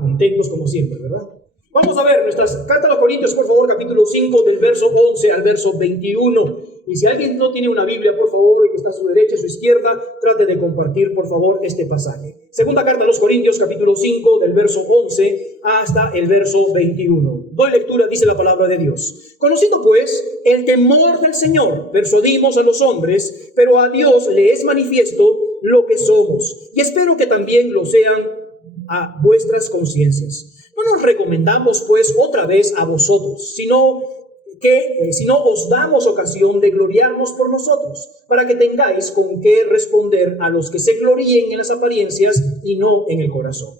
Contentos como siempre, ¿verdad? Vamos a ver nuestras cartas a los Corintios, por favor, capítulo 5, del verso 11 al verso 21. Y si alguien no tiene una Biblia, por favor, que está a su derecha, a su izquierda, trate de compartir, por favor, este pasaje. Segunda carta a los Corintios, capítulo 5, del verso 11 hasta el verso 21. Doy lectura, dice la palabra de Dios. Conociendo, pues, el temor del Señor, persuadimos a los hombres, pero a Dios le es manifiesto lo que somos. Y espero que también lo sean a vuestras conciencias. No nos recomendamos pues otra vez a vosotros, sino os damos ocasión de gloriarnos por nosotros, para que tengáis con qué responder a los que se gloríen en las apariencias y no en el corazón.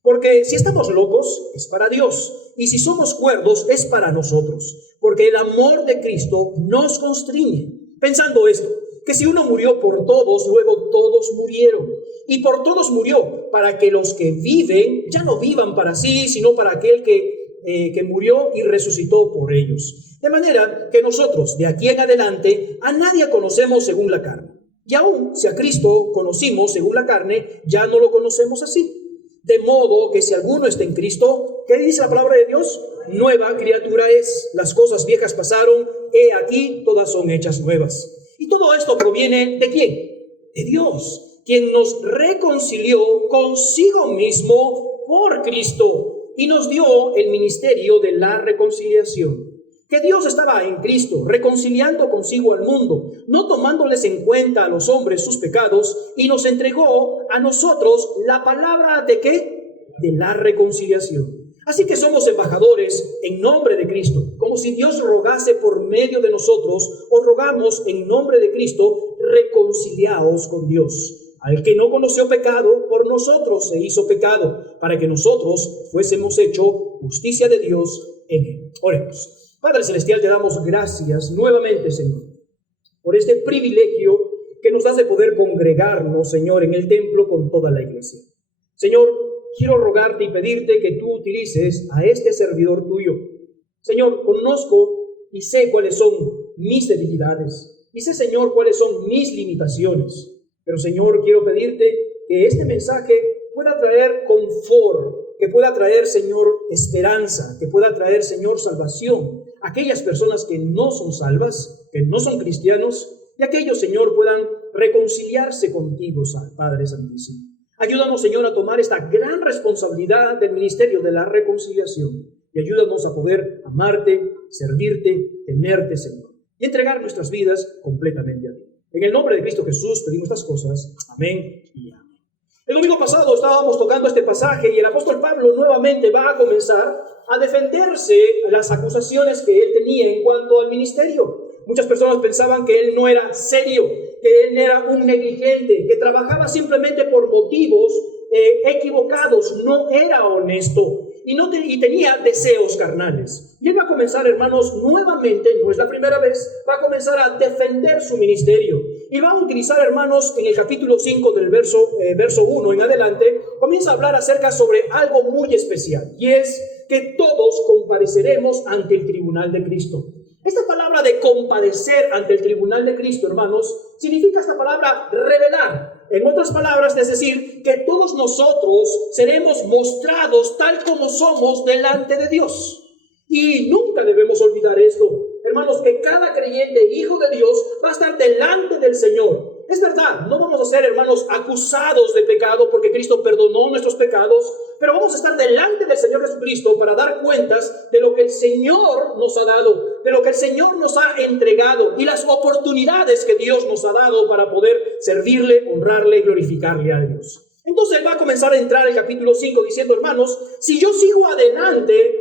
Porque si estamos locos, es para Dios, y si somos cuerdos, es para nosotros, porque el amor de Cristo nos constriñe. Pensando esto, que si uno murió por todos, luego todos murieron. Y por todos murió, para que los que viven ya no vivan para sí, sino para aquel que murió y resucitó por ellos. De manera que nosotros, de aquí en adelante, a nadie conocemos según la carne. Y aún si a Cristo conocimos según la carne, ya no lo conocemos así. De modo que si alguno está en Cristo, ¿qué dice la palabra de Dios? Nueva criatura es. Las cosas viejas pasaron, he aquí todas son hechas nuevas. Y todo esto proviene ¿de quién? De Dios, quien nos reconcilió consigo mismo por Cristo y nos dio el ministerio de la reconciliación. Que Dios estaba en Cristo, reconciliando consigo al mundo, no tomándoles en cuenta a los hombres sus pecados, y nos entregó a nosotros la palabra ¿de qué? De la reconciliación. Así que somos embajadores en nombre de Cristo, como si Dios rogase por medio de nosotros, os rogamos en nombre de Cristo, reconciliaos con Dios. Al que no conoció pecado, por nosotros se hizo pecado, para que nosotros fuésemos hecho justicia de Dios en él. Oremos. Padre Celestial, te damos gracias nuevamente, Señor, por este privilegio que nos das de poder congregarnos, Señor, en el templo con toda la iglesia. Señor, quiero rogarte y pedirte que tú utilices a este servidor tuyo. Señor, conozco y sé cuáles son mis debilidades. Y sé, Señor, cuáles son mis limitaciones. Pero, Señor, quiero pedirte que este mensaje pueda traer confort, que pueda traer, Señor, esperanza, que pueda traer, Señor, salvación a aquellas personas que no son salvas, que no son cristianos, y aquellos, Señor, puedan reconciliarse contigo, Padre Santísimo. Ayúdanos, Señor, a tomar esta gran responsabilidad del ministerio de la reconciliación y ayúdanos a poder amarte, servirte, temerte, Señor, y entregar nuestras vidas completamente a ti. En el nombre de Cristo Jesús pedimos estas cosas. Amén y amén. El domingo pasado estábamos tocando este pasaje y el apóstol Pablo nuevamente va a comenzar a defenderse las acusaciones que él tenía en cuanto al ministerio. Muchas personas pensaban que él no era serio, que él era un negligente, que trabajaba simplemente por motivos equivocados, no era honesto y tenía deseos carnales. Y él va a comenzar, hermanos, nuevamente, no es la primera vez, va a comenzar a defender su ministerio. Y va a utilizar, hermanos, en el capítulo 5 del verso 1 en adelante, comienza a hablar acerca sobre algo muy especial, y es que todos compareceremos ante el tribunal de Cristo. Esta palabra de compadecer ante el tribunal de Cristo, hermanos, significa esta palabra revelar. En otras palabras, es decir, que todos nosotros seremos mostrados tal como somos delante de Dios. Y nunca debemos olvidar esto, hermanos, que cada creyente, hijo de Dios, va a estar delante del Señor. Es verdad, no vamos a ser, hermanos, acusados de pecado porque Cristo perdonó nuestros pecados, pero vamos a estar delante del Señor Jesucristo para dar cuentas de lo que el Señor nos ha dado, de lo que el Señor nos ha entregado y las oportunidades que Dios nos ha dado para poder servirle, honrarle y glorificarle a Dios. Entonces él va a comenzar a entrar el capítulo 5 diciendo, hermanos, si yo sigo adelante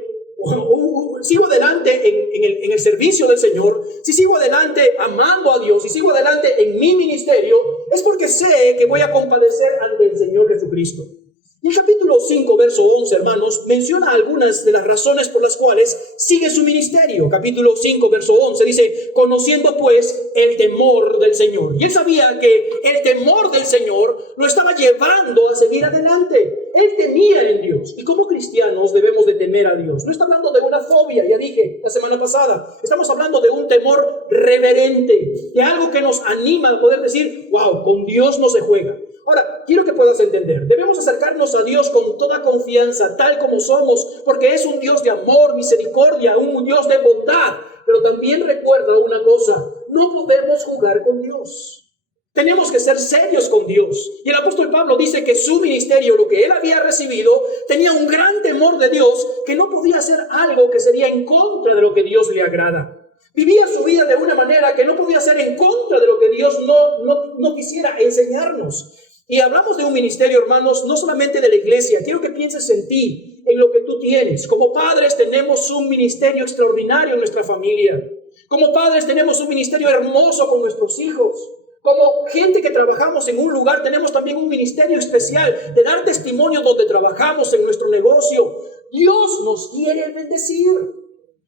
en el servicio del Señor, si sigo adelante amando a Dios, si sigo adelante en mi ministerio, es porque sé que voy a compadecer ante el Señor Jesucristo. Y el capítulo 5, verso 11, hermanos, menciona algunas de las razones por las cuales sigue su ministerio. Capítulo 5, verso 11 dice, conociendo pues el temor del Señor. Y él sabía que el temor del Señor lo estaba llevando a seguir adelante. Él temía en Dios. Y como cristianos debemos de temer a Dios. No está hablando de una fobia, ya dije la semana pasada. Estamos hablando de un temor reverente, de algo que nos anima a poder decir, wow, con Dios no se juega. Ahora, quiero que puedas entender, debemos acercarnos a Dios con toda confianza, tal como somos, porque es un Dios de amor, misericordia, un Dios de bondad. Pero también recuerda una cosa, no podemos jugar con Dios. Tenemos que ser serios con Dios. Y el apóstol Pablo dice que su ministerio, lo que él había recibido, tenía un gran temor de Dios, que no podía hacer algo que sería en contra de lo que Dios le agrada. Vivía su vida de una manera que no podía ser en contra de lo que Dios no quisiera enseñarnos. Y hablamos de un ministerio, hermanos, no solamente de la iglesia. Quiero que pienses en ti, en lo que tú tienes. Como padres tenemos un ministerio extraordinario en nuestra familia. Como padres tenemos un ministerio hermoso con nuestros hijos. Como gente que trabajamos en un lugar, tenemos también un ministerio especial de dar testimonio donde trabajamos en nuestro negocio. Dios nos quiere bendecir,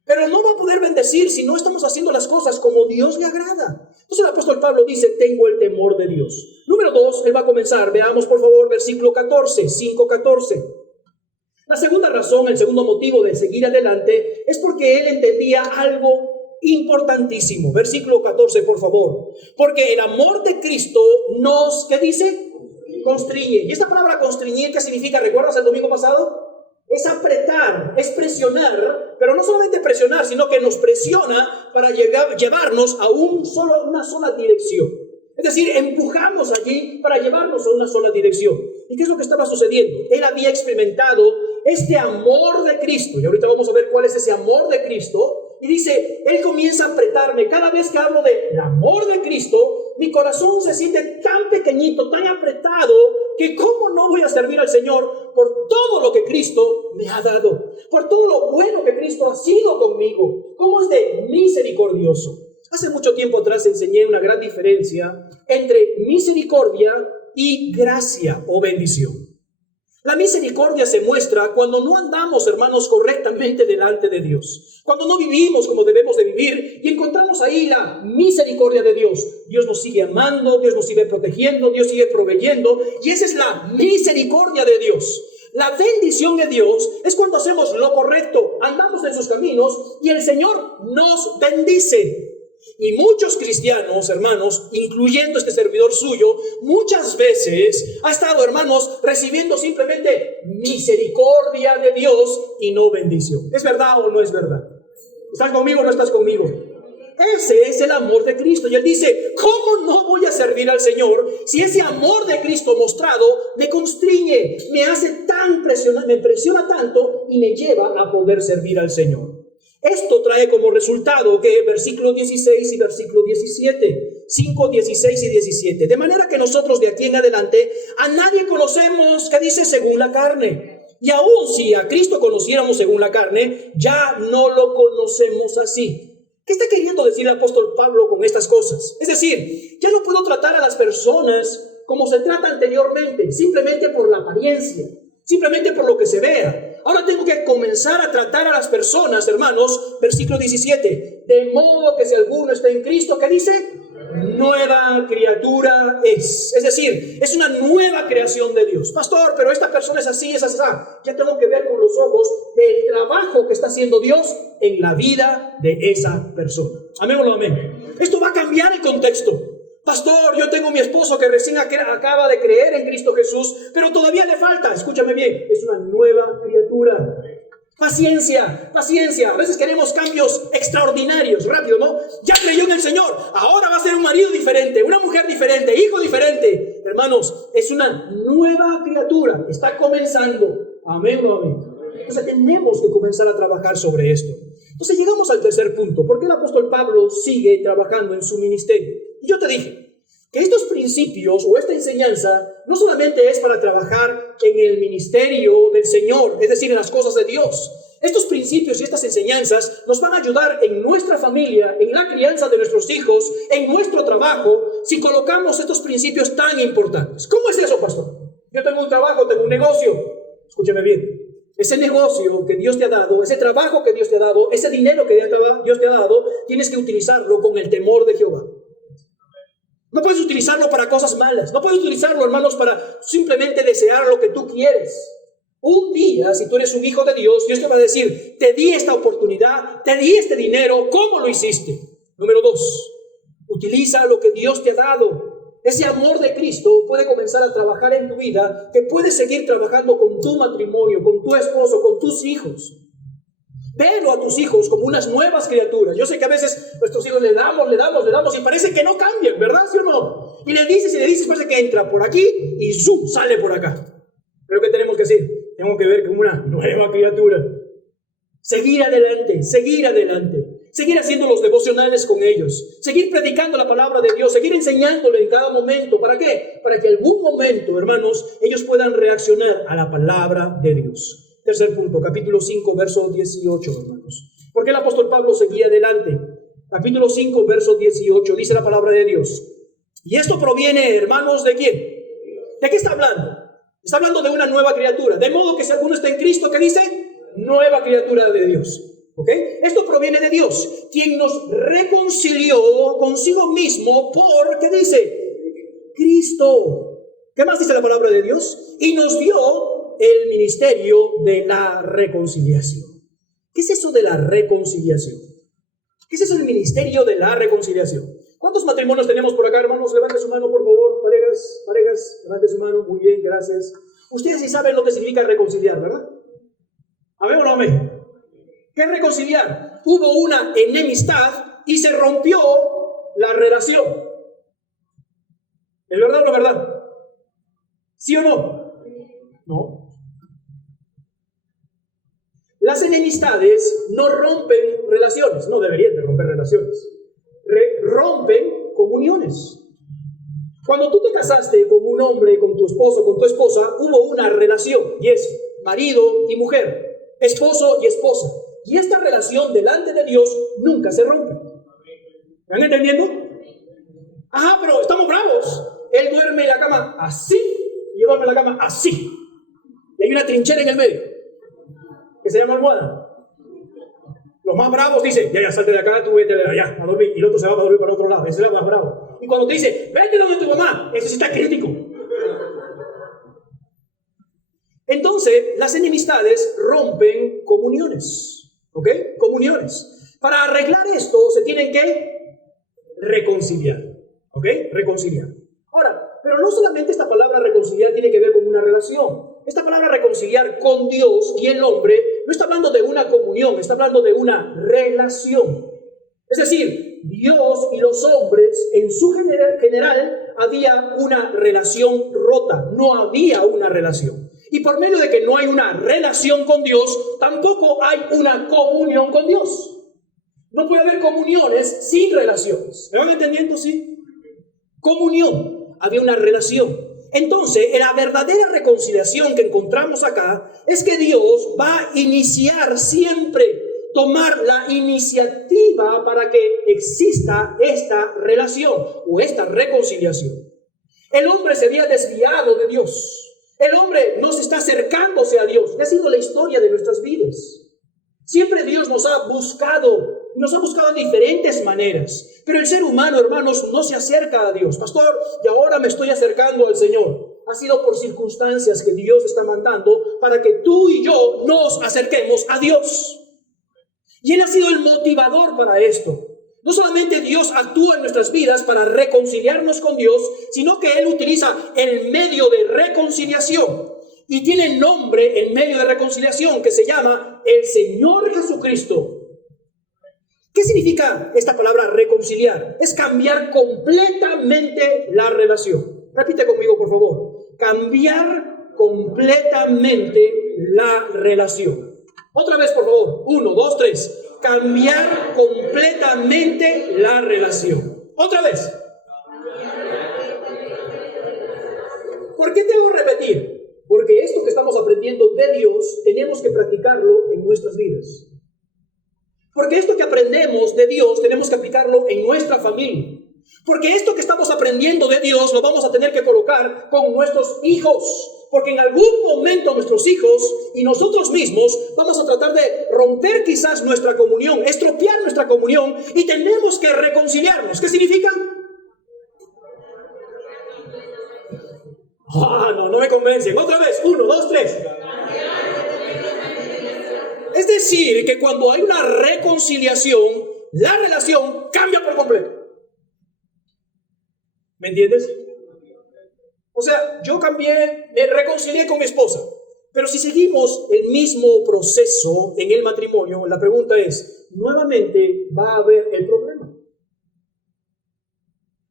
pero no va a poder bendecir si no estamos haciendo las cosas como Dios le agrada. Entonces el apóstol Pablo dice, tengo el temor de Dios. Número 2, él va a comenzar. Veamos por favor versículo 14, 5:14. La segunda razón, el segundo motivo de seguir adelante es porque él entendía algo importantísimo. Versículo 14, por favor. Porque el amor de Cristo nos, ¿qué dice? Constriñe. ¿Y esta palabra constriñir qué significa? ¿Recuerdas el domingo pasado? Es apretar, es presionar, pero no solamente presionar, sino que nos presiona para llevarnos a una sola dirección. Es decir, empujamos allí para llevarnos a una sola dirección. ¿Y qué es lo que estaba sucediendo? Él había experimentado este amor de Cristo, y ahorita vamos a ver cuál es ese amor de Cristo. Y dice, él comienza a apretarme. Cada vez que hablo del amor de Cristo, mi corazón se siente tan pequeñito, tan apretado, que cómo no voy a servir al Señor por todo lo que Cristo me ha dado, por todo lo bueno que Cristo ha sido conmigo, cómo es de misericordioso. Hace mucho tiempo atrás enseñé una gran diferencia entre misericordia y gracia o bendición. La misericordia se muestra cuando no andamos, hermanos, correctamente delante de Dios. Cuando no vivimos como debemos de vivir y encontramos ahí la misericordia de Dios. Dios nos sigue amando, Dios nos sigue protegiendo, Dios sigue proveyendo. Y esa es la misericordia de Dios. La bendición de Dios es cuando hacemos lo correcto, andamos en sus caminos y el Señor nos bendice. Y muchos cristianos, hermanos, incluyendo este servidor suyo, muchas veces ha estado, hermanos, recibiendo simplemente misericordia de Dios y no bendición. ¿Es verdad o no es verdad? ¿Estás conmigo o no estás conmigo? Ese es el amor de Cristo. Y él dice, ¿cómo no voy a servir al Señor si ese amor de Cristo mostrado me constriñe, me hace me presiona tanto y me lleva a poder servir al Señor? Esto trae como resultado que versículo 16 y versículo 17, 5, 16 y 17. De manera que nosotros de aquí en adelante a nadie conocemos, que dice, según la carne. Y aun si a Cristo conociéramos según la carne, ya no lo conocemos así. ¿Qué está queriendo decir el apóstol Pablo con estas cosas? Es decir, ya no puedo tratar a las personas como se trata anteriormente, simplemente por la apariencia, simplemente por lo que se vea. Ahora tengo que comenzar a tratar a las personas, hermanos, versículo 17, de modo que si alguno está en Cristo, ¿qué dice? Nueva criatura es. Es decir, es una nueva creación de Dios. Pastor, pero esta persona es así, es así. Ya tengo que ver con los ojos del trabajo que está haciendo Dios en la vida de esa persona. Amén o no amén. Esto va a cambiar el contexto. Pastor, yo tengo mi esposo que recién acaba de creer en Cristo Jesús, pero todavía le falta, escúchame bien, es una nueva criatura. Paciencia, paciencia. A veces queremos cambios extraordinarios, rápido, ¿no? Ya creyó en el Señor, ahora va a ser un marido diferente, una mujer diferente, hijo diferente. Hermanos, es una nueva criatura, está comenzando. Amén o amén. Entonces tenemos que comenzar a trabajar sobre esto. Entonces llegamos al tercer punto. ¿Por qué el apóstol Pablo sigue trabajando en su ministerio? Y yo te dije que estos principios o esta enseñanza no solamente es para trabajar en el ministerio del Señor, es decir, en las cosas de Dios. Estos principios y estas enseñanzas nos van a ayudar en nuestra familia, en la crianza de nuestros hijos, en nuestro trabajo, si colocamos estos principios tan importantes. ¿Cómo es eso, pastor? Yo tengo un trabajo, tengo un negocio. Escúcheme bien. Ese negocio que Dios te ha dado, ese trabajo que Dios te ha dado, ese dinero que Dios te ha dado, tienes que utilizarlo con el temor de Jehová. No puedes utilizarlo para cosas malas. No puedes utilizarlo, hermanos, para simplemente desear lo que tú quieres. Un día, si tú eres un hijo de Dios, Dios te va a decir, te di esta oportunidad, te di este dinero, ¿cómo lo hiciste? Número 2, utiliza lo que Dios te ha dado. ese amor de Cristo puede comenzar a trabajar en tu vida, que puedes seguir trabajando con tu matrimonio, con tu esposo, con tus hijos. Velo a tus hijos como unas nuevas criaturas. Yo sé que a veces nuestros hijos le damos y parece que no cambian, ¿verdad? ¿Sí o no? Y le dices, parece que entra por aquí y ¡zum!, sale por acá. Pero ¿qué tenemos que hacer? Tenemos que ver como una nueva criatura. Seguir adelante, seguir haciendo los devocionales con ellos, seguir predicando la palabra de Dios, seguir enseñándole en cada momento. ¿Para qué? Para que algún momento, hermanos, ellos puedan reaccionar a la palabra de Dios. Tercer punto, capítulo 5, verso 18, hermanos. ¿Por qué el apóstol Pablo seguía adelante? Capítulo 5, verso 18, dice la palabra de Dios. Y esto proviene, hermanos, ¿de quién? ¿De qué está hablando? Está hablando de una nueva criatura. De modo que si alguno está en Cristo, ¿qué dice? Nueva criatura de Dios. ¿Ok? Esto proviene de Dios, quien nos reconcilió consigo mismo por, ¿qué dice? Cristo. ¿Qué más dice la palabra de Dios? Y nos dio el ministerio de la reconciliación. ¿Qué es eso de la reconciliación? ¿Qué es eso del ministerio de la reconciliación? ¿Cuántos matrimonios tenemos por acá, hermanos? Levante su mano, por favor. Parejas, levante su mano. Muy bien, gracias. Ustedes sí saben lo que significa reconciliar, ¿verdad? ¿Amén o no amén? ¿Qué es reconciliar? Hubo una enemistad y se rompió la relación. ¿Es verdad o no es verdad? ¿Sí o no? No. Las enemistades no rompen relaciones, no deberían de romper relaciones. Rompen comuniones. Cuando tú te casaste con un hombre, con tu esposo, con tu esposa, hubo una relación, y es marido y mujer, esposo y esposa. Y esta relación delante de Dios nunca se rompe. ¿Están entendiendo? Ajá, pero estamos bravos. Él duerme en la cama así, y yo duermo en la cama así. Y hay una trinchera en el medio, que se llama almohada. Los más bravos dicen, ya, salte de acá, tú vete allá a dormir. Y el otro se va a dormir para otro lado. Ese es el más bravo. Y cuando te dice, vete donde tu mamá, ese sí está crítico. Entonces, las enemistades rompen comuniones. ¿Ok? Comuniones. Para arreglar esto, se tienen que reconciliar. ¿Ok? Reconciliar. Ahora, pero no solamente esta palabra reconciliar tiene que ver con una relación. Esta palabra reconciliar con Dios y el hombre no está hablando de una comunión, está hablando de una relación. Es decir, Dios y los hombres en su general había una relación rota, no había una relación. Y por medio de que no hay una relación con Dios, tampoco hay una comunión con Dios. No puede haber comuniones sin relaciones. ¿Me van entendiendo? Sí. Comunión, había una relación. Entonces, la verdadera reconciliación que encontramos acá es que Dios va a iniciar siempre, tomar la iniciativa para que exista esta relación o esta reconciliación. El hombre se había desviado de Dios. El hombre no se está acercándose a Dios. Ha sido la historia de nuestras vidas. Siempre Dios nos ha buscado en diferentes maneras. Pero el ser humano, hermanos, no se acerca a Dios. Pastor, y ahora me estoy acercando al Señor. Ha sido por circunstancias que Dios está mandando para que tú y yo nos acerquemos a Dios. Y Él ha sido el motivador para esto. No solamente Dios actúa en nuestras vidas para reconciliarnos con Dios, sino que Él utiliza el medio de reconciliación. Y tiene nombre en medio de reconciliación que se llama el Señor Jesucristo. ¿Qué significa esta palabra reconciliar? Es cambiar completamente la relación. Repite conmigo, por favor. Cambiar completamente la relación. Otra vez, por favor. 1, 2, 3. Cambiar completamente la relación. Otra vez. ¿Por qué te hago repetir? Porque esto que estamos aprendiendo de Dios, tenemos que practicarlo en nuestras vidas. Porque esto que aprendemos de Dios, tenemos que aplicarlo en nuestra familia. Porque esto que estamos aprendiendo de Dios, lo vamos a tener que colocar con nuestros hijos. Porque en algún momento nuestros hijos y nosotros mismos vamos a tratar de romper quizás nuestra comunión, estropear nuestra comunión, y tenemos que reconciliarnos. ¿Qué significa? No me convencen. Otra vez, 1, 2, 3. Es decir, que cuando hay una reconciliación, la relación cambia por completo. ¿Me entiendes? O sea, yo cambié, me reconcilié con mi esposa. Pero si seguimos el mismo proceso en el matrimonio, la pregunta es, nuevamente va a haber el problema.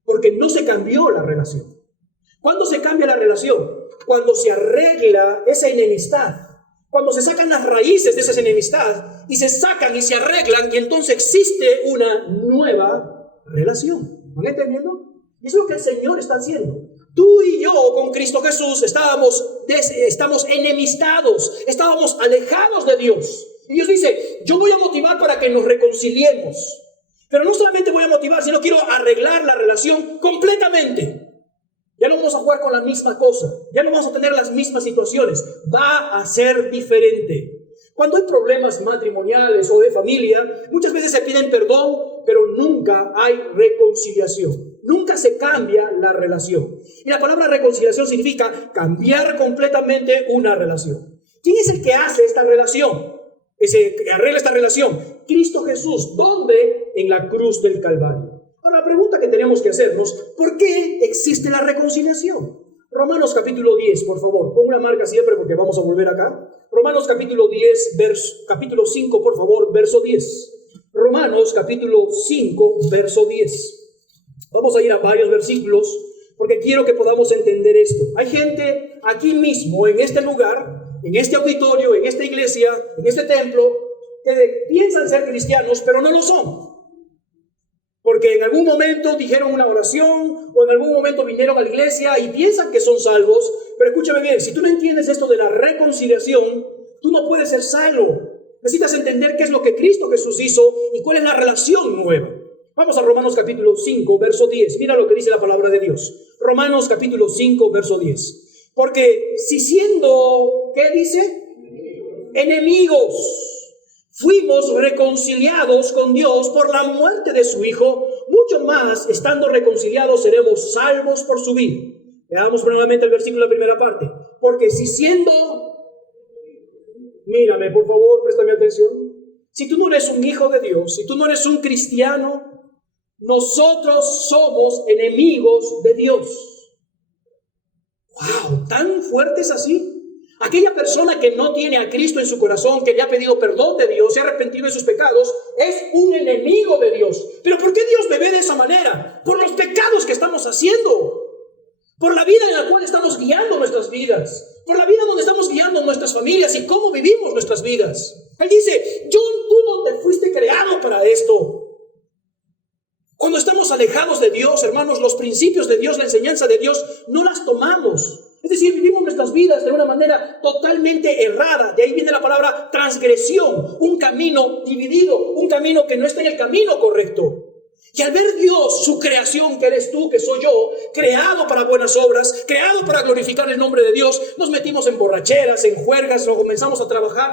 Porque no se cambió la relación. ¿Cuándo se cambia la relación? Cuando se arregla esa enemistad. Cuando se sacan las raíces de esa enemistad y se sacan y se arreglan y entonces existe una nueva relación. ¿Van entendiendo? Y es lo que el Señor está haciendo. Tú y yo con Cristo Jesús estamos enemistados, estábamos alejados de Dios. Y Dios dice, yo voy a motivar para que nos reconciliemos. Pero no solamente voy a motivar, sino quiero arreglar la relación completamente. Ya no vamos a jugar con la misma cosa, ya no vamos a tener las mismas situaciones. Va a ser diferente. Cuando hay problemas matrimoniales o de familia, muchas veces se piden perdón, pero nunca hay reconciliación. Nunca se cambia la relación. Y la palabra reconciliación significa cambiar completamente una relación. ¿Quién es el que hace esta relación? Ese que arregla esta relación. Cristo Jesús. ¿Dónde? En la cruz del Calvario. Ahora, la pregunta que tenemos que hacernos, ¿por qué existe la reconciliación? Romanos capítulo 10, por favor. Pon una marca siempre porque vamos a volver acá. Romanos capítulo 10, capítulo 5, por favor, verso 10. Romanos capítulo 5, verso 10. Vamos a ir a varios versículos porque quiero que podamos entender esto. Hay gente aquí mismo, en este lugar, en este auditorio, en esta iglesia, en este templo, que piensan ser cristianos, pero no lo son. Porque en algún momento dijeron una oración o en algún momento vinieron a la iglesia y piensan que son salvos. Pero escúchame bien, si tú no entiendes esto de la reconciliación, tú no puedes ser salvo. Necesitas entender qué es lo que Cristo Jesús hizo y cuál es la relación nueva. Vamos a Romanos capítulo 5, verso 10. Mira lo que dice la palabra de Dios. Romanos capítulo 5, verso 10. Porque si siendo, ¿qué dice? Enemigos, fuimos reconciliados con Dios por la muerte de su Hijo, mucho más, estando reconciliados, seremos salvos por su vida. Veamos nuevamente el versículo de la primera parte. Porque si siendo, mírame por favor, préstame atención. Si tú no eres un hijo de Dios, si tú no eres un cristiano, nosotros somos enemigos de Dios. ¡Wow! ¿Tan fuerte es así? Aquella persona que no tiene a Cristo en su corazón, que le ha pedido perdón de Dios, se ha arrepentido de sus pecados, es un enemigo de Dios. ¿Pero por qué Dios me ve de esa manera? Por los pecados que estamos haciendo. Por la vida en la cual estamos guiando nuestras vidas. Por la vida donde estamos guiando nuestras familias y cómo vivimos nuestras vidas. Él dice, tú no te fuiste creado para esto. Cuando estamos alejados de Dios, hermanos, los principios de Dios, la enseñanza de Dios, no las tomamos. Es decir, vivimos nuestras vidas de una manera totalmente errada. De ahí viene la palabra transgresión, un camino dividido, un camino que no está en el camino correcto. Y al ver Dios, su creación, que eres tú, que soy yo, creado para buenas obras, creado para glorificar el nombre de Dios, nos metimos en borracheras, en juergas, nos comenzamos a trabajar,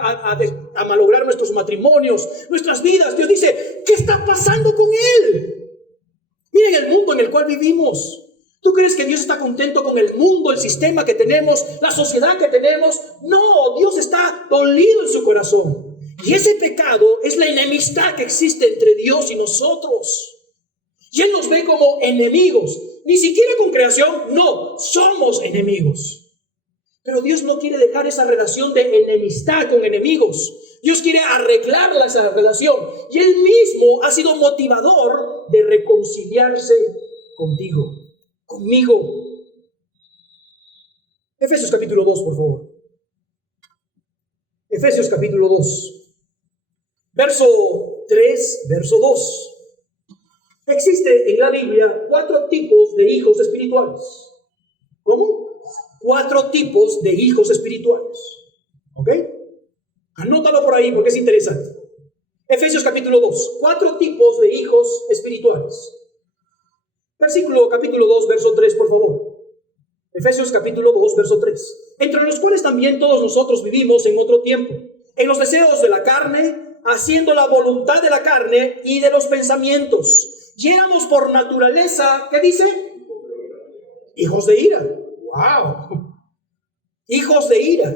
a malograr nuestros matrimonios, nuestras vidas. Dios dice, ¿qué está pasando con él? Miren el mundo en el cual vivimos. ¿Tú crees que Dios está contento con el mundo, el sistema que tenemos, la sociedad que tenemos? No, Dios está dolido en su corazón. Y ese pecado es la enemistad que existe entre Dios y nosotros. Y Él nos ve como enemigos. Ni siquiera con creación, no, somos enemigos. Pero Dios no quiere dejar esa relación de enemistad con enemigos. Dios quiere arreglar esa relación. Y Él mismo ha sido motivador de reconciliarse contigo, conmigo. Efesios capítulo 2, por favor. Efesios capítulo 2. Verso 3, verso 2. Existe en la Biblia 4 tipos de hijos espirituales. ¿Cómo? 4 tipos de hijos espirituales. ¿Ok? Anótalo por ahí porque es interesante. Efesios capítulo 2. 4 tipos de hijos espirituales. Capítulo 2, verso 3, por favor. Efesios capítulo 2, verso 3. Entre los cuales también todos nosotros vivimos en otro tiempo, en los deseos de la carne, haciendo la voluntad de la carne y de los pensamientos. Y éramos por naturaleza, ¿qué dice? Hijos de ira. ¡Wow! Hijos de ira.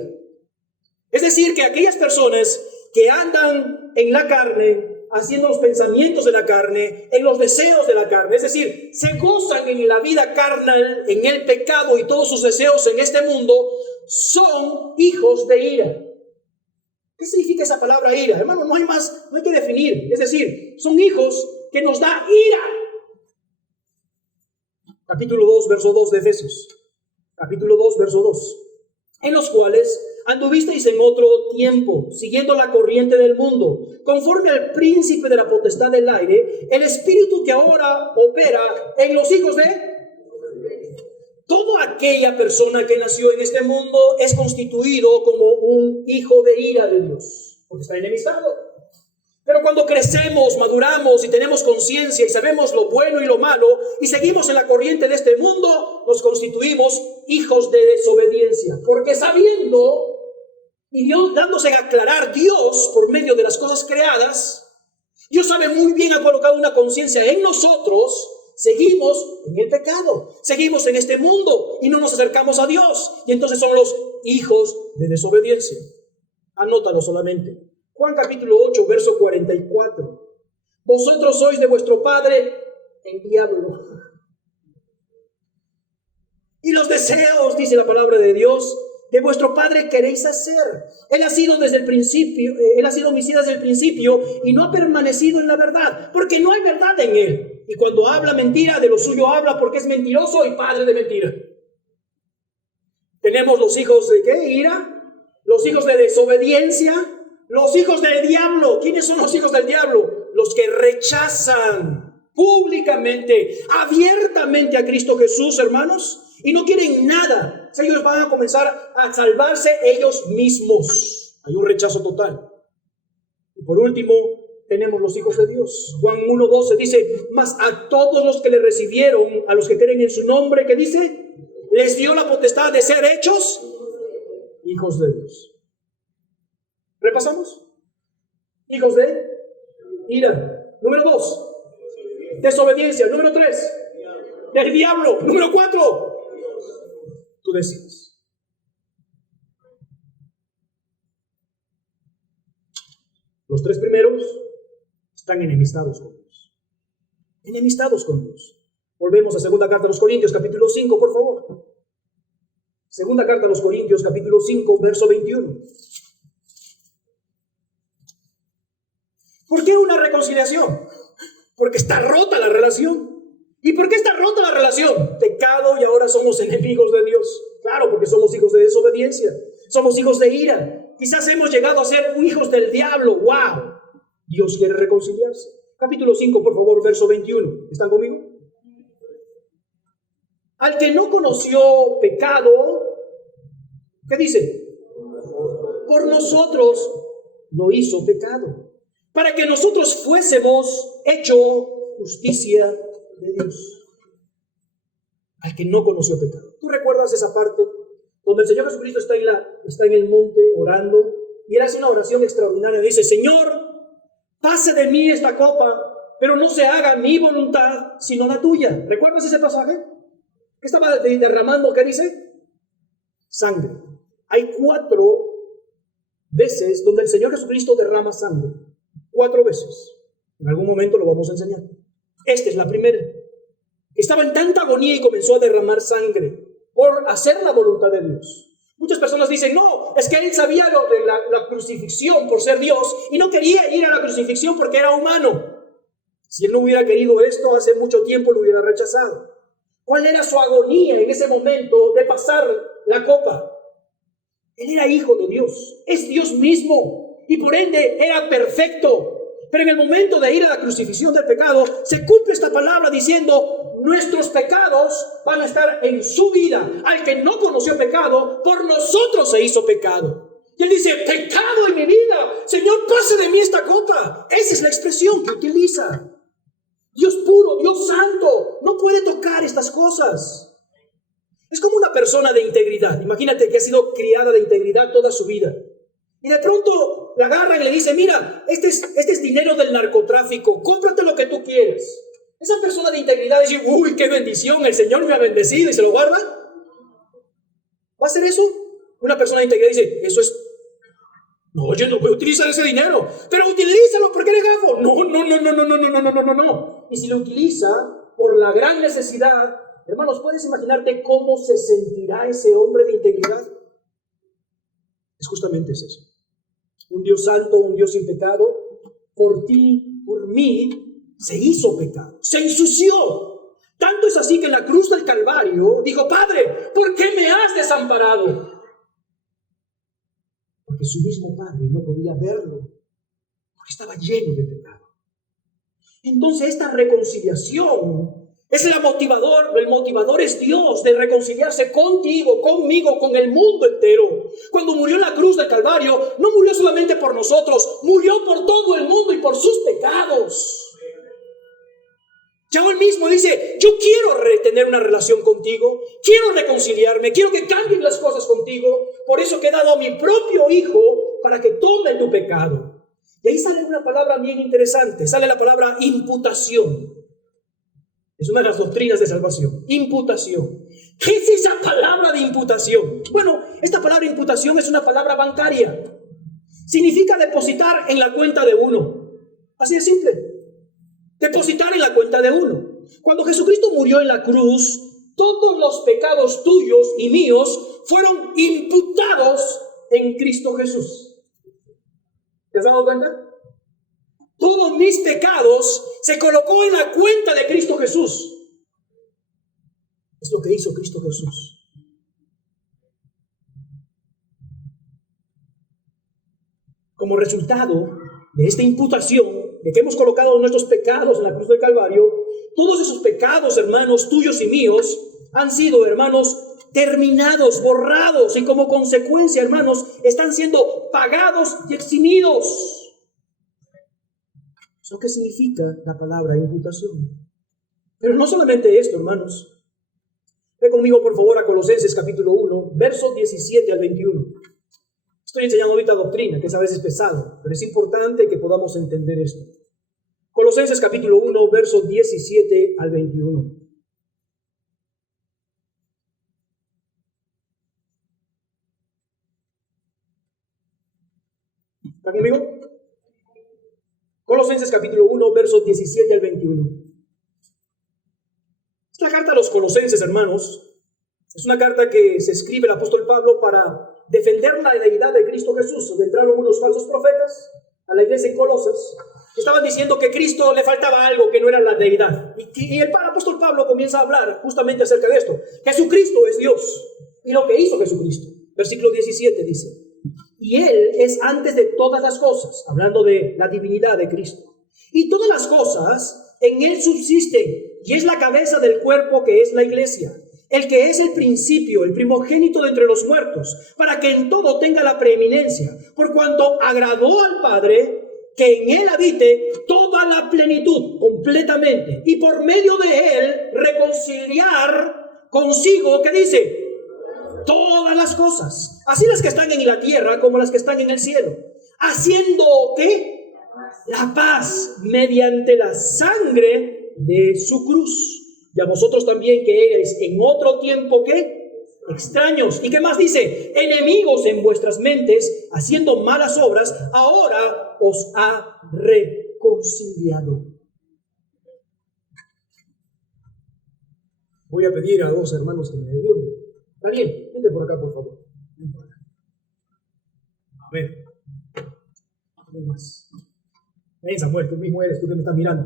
Es decir, que aquellas personas que andan en la carne, haciendo los pensamientos de la carne, en los deseos de la carne. Es decir, se gozan en la vida carnal, en el pecado y todos sus deseos en este mundo, son hijos de ira. ¿Qué significa esa palabra ira? Hermano, no hay más, no hay que definir. Es decir, son hijos que nos da ira. Capítulo 2, verso 2 de Efesios. Capítulo 2, verso 2. En los cuales anduvisteis en otro tiempo, siguiendo la corriente del mundo, conforme al príncipe de la potestad del aire, el espíritu que ahora opera en los hijos de... Toda aquella persona que nació en este mundo es constituido como un hijo de ira de Dios, porque está enemistado. Pero cuando crecemos, maduramos y tenemos conciencia y sabemos lo bueno y lo malo y seguimos en la corriente de este mundo, nos constituimos hijos de desobediencia. Porque sabiendo y Dios dándose a aclarar Dios por medio de las cosas creadas, Dios sabe muy bien, ha colocado una conciencia en nosotros. Seguimos en el pecado, seguimos en este mundo y no nos acercamos a Dios. Y entonces son los hijos de desobediencia. Anótalo solamente. Juan capítulo 8, verso 44. Vosotros sois de vuestro padre el diablo. Y los deseos, dice la palabra de Dios, de vuestro padre queréis hacer. Él ha sido desde el principio, él ha sido homicida desde el principio y no ha permanecido en la verdad, porque no hay verdad en él. Y cuando habla mentira, de lo suyo habla porque es mentiroso y padre de mentira. Tenemos los hijos de ¿qué? Ira, los hijos de desobediencia, los hijos del diablo. ¿Quiénes son los hijos del diablo? Los que rechazan públicamente, abiertamente a Cristo Jesús, hermanos, y no quieren nada. Ellos van a comenzar a salvarse ellos mismos. Hay un rechazo total. Y por último, tenemos los hijos de Dios. Juan 1:12 dice, mas a todos los que le recibieron, a los que creen en su nombre, ¿qué dice? Les dio la potestad de ser hechos hijos de Dios. ¿Repasamos? Hijos de ira. Número 2, desobediencia. Número 3, del diablo. Número 4, tú decides. Los 3 primeros están enemistados con Dios. Enemistados con Dios. Volvemos a segunda carta a los Corintios, capítulo 5, por favor. Segunda carta a los Corintios, capítulo 5, verso 21. ¿Por qué una reconciliación? Porque está rota la relación. ¿Y por qué está rota la relación? Pecado y ahora somos enemigos de Dios. Claro, porque somos hijos de desobediencia. Somos hijos de ira. Quizás hemos llegado a ser hijos del diablo. ¡Wow! Dios quiere reconciliarse. Capítulo 5, por favor, verso 21. ¿Están conmigo? Al que no conoció pecado, ¿qué dice? Por nosotros lo hizo pecado, para que nosotros fuésemos hecho justicia de Dios. Al que no conoció pecado. ¿Tú recuerdas esa parte donde el Señor Jesucristo está en el monte orando y Él hace una oración extraordinaria? Dice, Señor, pase de mí esta copa, pero no se haga mi voluntad, sino la tuya. ¿Recuerdas ese pasaje? ¿Qué estaba derramando? ¿Qué dice? Sangre. Hay 4 veces donde el Señor Jesucristo derrama sangre. 4 veces. En algún momento lo vamos a enseñar. Esta es la primera. Estaba en tanta agonía y comenzó a derramar sangre por hacer la voluntad de Dios. Muchas personas dicen, no, es que Él sabía lo de la crucifixión por ser Dios y no quería ir a la crucifixión porque era humano. Si Él no hubiera querido esto, hace mucho tiempo lo hubiera rechazado. ¿Cuál era su agonía en ese momento de pasar la copa? Él era hijo de Dios, es Dios mismo y por ende era perfecto. Pero en el momento de ir a la crucifixión del pecado, se cumple esta palabra diciendo, nuestros pecados van a estar en su vida. Al que no conoció pecado, por nosotros se hizo pecado. Y Él dice, pecado en mi vida, Señor, pase de mí esta copa. Esa es la expresión que utiliza. Dios puro, Dios santo, no puede tocar estas cosas. Es como una persona de integridad. Imagínate que ha sido criada de integridad toda su vida. Y de pronto la agarran y le dicen, mira, este es dinero del narcotráfico, cómprate lo que tú quieres. Esa persona de integridad dice, uy, qué bendición, el Señor me ha bendecido, y se lo guarda. ¿Va a hacer eso? Una persona de integridad dice, eso es No, yo no voy a utilizar ese dinero, pero utilízalo porque eres gafo. No. Y si lo utiliza por la gran necesidad, hermanos, ¿puedes imaginarte cómo se sentirá ese hombre de integridad? Es justamente eso. Un Dios santo, un Dios sin pecado, por ti, por mí, se hizo pecado, se ensució. Tanto es así que en la cruz del Calvario dijo: Padre, ¿por qué me has desamparado? Porque su mismo Padre no podía verlo, porque estaba lleno de pecado. Entonces esta reconciliación es el motivador es Dios de reconciliarse contigo, conmigo, con el mundo entero. Cuando murió en la cruz del Calvario, no murió solamente por nosotros, murió por todo el mundo y por sus pecados. Ya él mismo dice: yo quiero tener una relación contigo, quiero reconciliarme, quiero que cambien las cosas contigo. Por eso que he dado a mi propio Hijo para que tome tu pecado. Y ahí sale una palabra bien interesante, sale la palabra imputación. Es una de las doctrinas de salvación, imputación. ¿Qué es esa palabra de imputación? Bueno, esta palabra imputación es una palabra bancaria. Significa depositar en la cuenta de uno. Así de simple. Depositar en la cuenta de uno. Cuando Jesucristo murió en la cruz, todos los pecados tuyos y míos fueron imputados en Cristo Jesús. ¿Te has dado cuenta? Todos mis pecados se colocó en la cuenta de Cristo Jesús. Es lo que hizo Cristo Jesús. Como resultado de esta imputación, de que hemos colocado nuestros pecados en la cruz del Calvario, todos esos pecados, hermanos, tuyos y míos, han sido, hermanos, terminados, borrados, y como consecuencia, hermanos, están siendo pagados y eximidos. ¿Eso qué significa la palabra imputación? Pero no solamente esto, hermanos. Ve conmigo, por favor, a Colosenses capítulo 1, versos 17 al 21. Estoy enseñando ahorita doctrina, que a veces es pesado, pero es importante que podamos entender esto. Colosenses capítulo 1, versos 17 al 21. ¿Está conmigo? Colosenses capítulo 1, versos 17 al 21. Esta carta a los colosenses, hermanos, es una carta que se escribe el apóstol Pablo para defender la deidad de Cristo Jesús. Donde entraron unos falsos profetas a la iglesia en Colosas, que estaban diciendo que a Cristo le faltaba algo que no era la deidad. Y el apóstol Pablo comienza a hablar justamente acerca de esto. Jesucristo es Dios y lo que hizo Jesucristo. Versículo 17 dice: y Él es antes de todas las cosas, hablando de la divinidad de Cristo. Y todas las cosas en Él subsisten, y es la cabeza del cuerpo que es la iglesia, el que es el principio, el primogénito de entre los muertos, para que en todo tenga la preeminencia, por cuanto agradó al Padre que en Él habite toda la plenitud completamente, y por medio de Él reconciliar consigo, ¿qué dice? Todas las cosas, así las que están en la tierra como las que están en el cielo, haciendo ¿qué? La paz mediante la sangre de su cruz. Y a vosotros también, que erais en otro tiempo ¿qué? Extraños. ¿Y qué más dice? Enemigos en vuestras mentes, haciendo malas obras, ahora os ha reconciliado. Voy a pedir a dos hermanos que me ayuden. Daniel, vente por acá, por favor. Ven por acá. A ver. ¿Quién más? Ven, Samuel, tú mismo eres, tú que me estás mirando.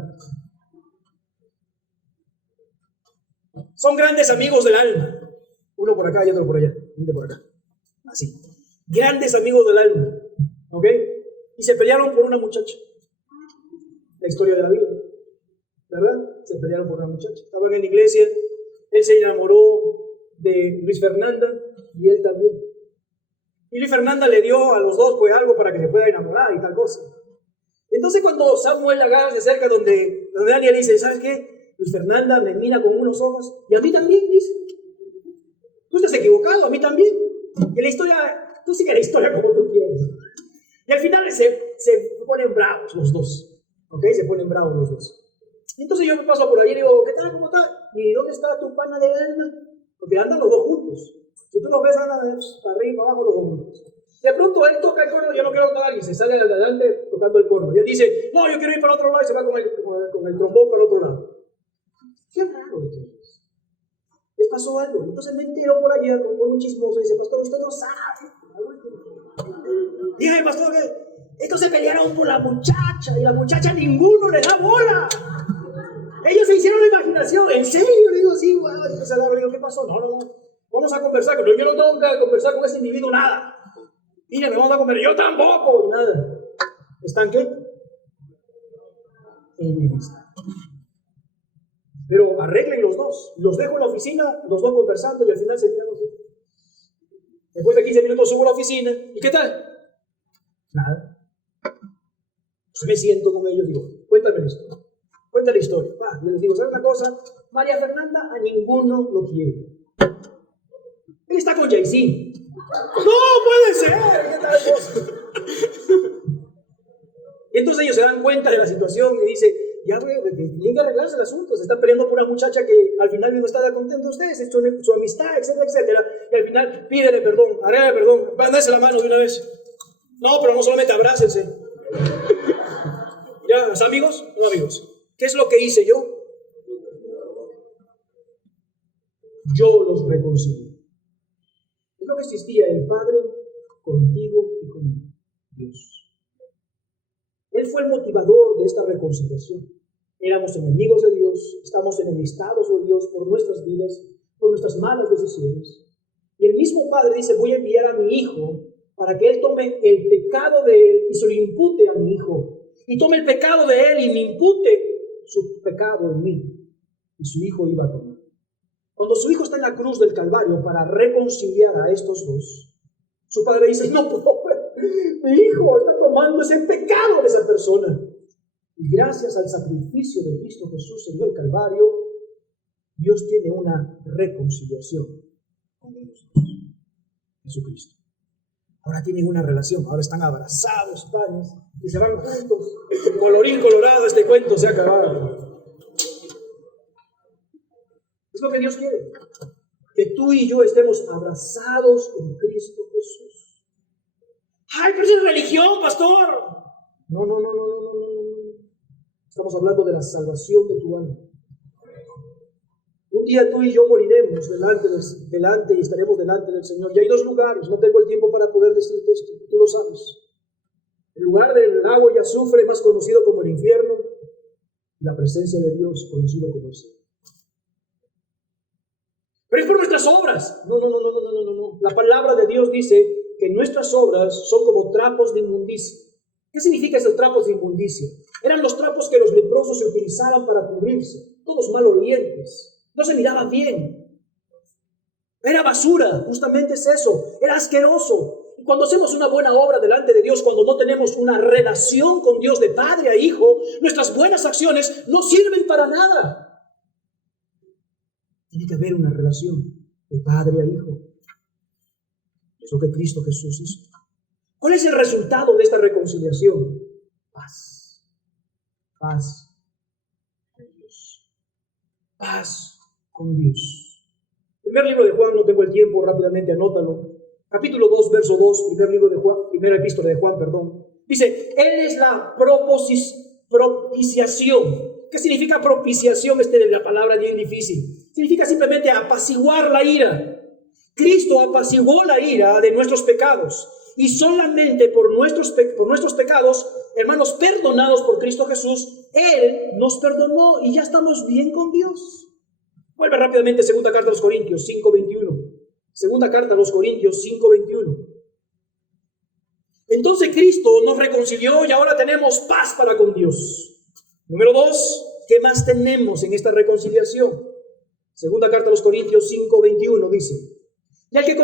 Son grandes amigos del alma. Uno por acá y otro por allá. Vente por acá. Así. Grandes amigos del alma. ¿Ok? Y se pelearon por una muchacha. La historia de la vida. ¿Verdad? Se pelearon por una muchacha. Estaban en la iglesia. Él se enamoró de Luis Fernanda y él también. Y Luis Fernanda le dio a los dos pues algo para que se pueda enamorar y tal cosa. Entonces cuando Samuel agarra se acerca donde Daniel dice: ¿sabes qué? Luis Fernanda me mira con unos ojos y a mí también, dice. Tú estás equivocado, a mí también. Que la historia, tú sigue la historia como tú quieres. Y al final se ponen bravos los dos. ¿Ok? Se ponen bravos los dos. Y entonces yo me paso por ahí y digo: ¿qué tal? ¿Cómo está? ¿Y dónde está tu pana del alma? Porque andan los dos juntos. Si tú los ves, andan para arriba y para abajo los dos juntos. De pronto él toca el corno, yo no quiero tocar, y se sale adelante tocando el corno. Y él dice, no, yo quiero ir para otro lado, y se va con el trombón para otro lado. Qué raro esto. Les pasó algo. Entonces me entero por allá con un chismoso y dice, pastor, usted no sabe. Dije, pastor, que estos se pelearon por la muchacha, y la muchacha ninguno le da bola. Ellos se hicieron la imaginación. ¿En serio? Le digo, sí, wow. Entonces le digo, ¿qué pasó? No. Vamos a conversar. Yo no tengo que conversar con ese individuo, nada. Mira, me vamos a comer. Yo tampoco. Nada. ¿Están qué? Enemistad. Pero arreglen los dos. Los dejo en la oficina, los dos conversando y al final se miran los dos. Después de 15 minutos subo a la oficina. ¿Y qué tal? Nada. Entonces me siento con ellos y digo, cuéntame esto. Cuenta la historia. Yo les digo, ¿sabes una cosa? María Fernanda a ninguno lo quiere. Él está con Jaycín. ¡No puede ser! ¿Qué tal cosa? Y entonces ellos se dan cuenta de la situación y dicen, ya tienen que arreglarse el asunto. Se están peleando por una muchacha que al final no está contento de ustedes, su amistad, etcétera, etcétera. Y al final pídele perdón, arréglale perdón, dándose la mano de una vez. No, pero no solamente abrácense. ¿Ya? ¿Los amigos? No, amigos. ¿Qué es lo que hice yo? Yo los reconcilié. Es lo que existía el Padre contigo y conmigo, Dios. Él fue el motivador de esta reconciliación. Éramos enemigos de Dios, estamos enemistados de Dios por nuestras vidas, por nuestras malas decisiones. Y el mismo Padre dice, voy a enviar a mi Hijo para que Él tome el pecado de Él y se lo impute a mi Hijo. Y tome el pecado de Él y me impute su pecado en mí. Y su Hijo iba a tomar. Cuando su Hijo está en la cruz del Calvario para reconciliar a estos dos, su Padre dice, no, pobre, mi Hijo está tomando ese pecado de esa persona. Y gracias al sacrificio de Cristo Jesús en el Calvario, Dios tiene una reconciliación con ellos dos. Jesucristo. Ahora tienen una relación, ahora están abrazados, padres, y se van juntos. Colorín colorado, este cuento se ha acabado. Es lo que Dios quiere. Que tú y yo estemos abrazados en Cristo Jesús. ¡Ay, pero es religión, pastor! No. Estamos hablando de la salvación de tu alma. Un día tú y yo moriremos delante y estaremos delante del Señor. Y hay dos lugares, no tengo el tiempo para poder decirte esto, tú lo sabes. El lugar del lago y azufre, más conocido como el infierno, y la presencia de Dios, conocido como el cielo. Pero es por nuestras obras. No. La palabra de Dios dice que nuestras obras son como trapos de inmundicia. ¿Qué significa esos trapos de inmundicia? Eran los trapos que los leprosos se utilizaban para cubrirse, todos malolientes. No se miraban bien. Era basura, justamente es eso. Era asqueroso. Y cuando hacemos una buena obra delante de Dios, cuando no tenemos una relación con Dios de padre a hijo, nuestras buenas acciones no sirven para nada. Tiene que haber una relación de padre a hijo. Es lo que Cristo Jesús hizo. ¿Cuál es el resultado de esta reconciliación? Paz. Paz con Dios. Paz con Dios. Primer libro de Juan, no tengo el tiempo, rápidamente anótalo. Capítulo 2, verso 2, primera epístola de Juan, perdón. Dice, Él es la propiciación. ¿Qué significa propiciación? La palabra bien difícil. Significa simplemente apaciguar la ira. Cristo apaciguó la ira de nuestros pecados. Y solamente por nuestros pecados, hermanos, perdonados por Cristo Jesús, Él nos perdonó y ya estamos bien con Dios. Vuelve rápidamente, segunda carta a los Corintios 5:21. Segunda carta a los Corintios 5:21. Entonces Cristo nos reconcilió y ahora tenemos paz para con Dios. Número 2, ¿qué más tenemos en esta reconciliación? Segunda carta a los Corintios 5:21 dice, y al que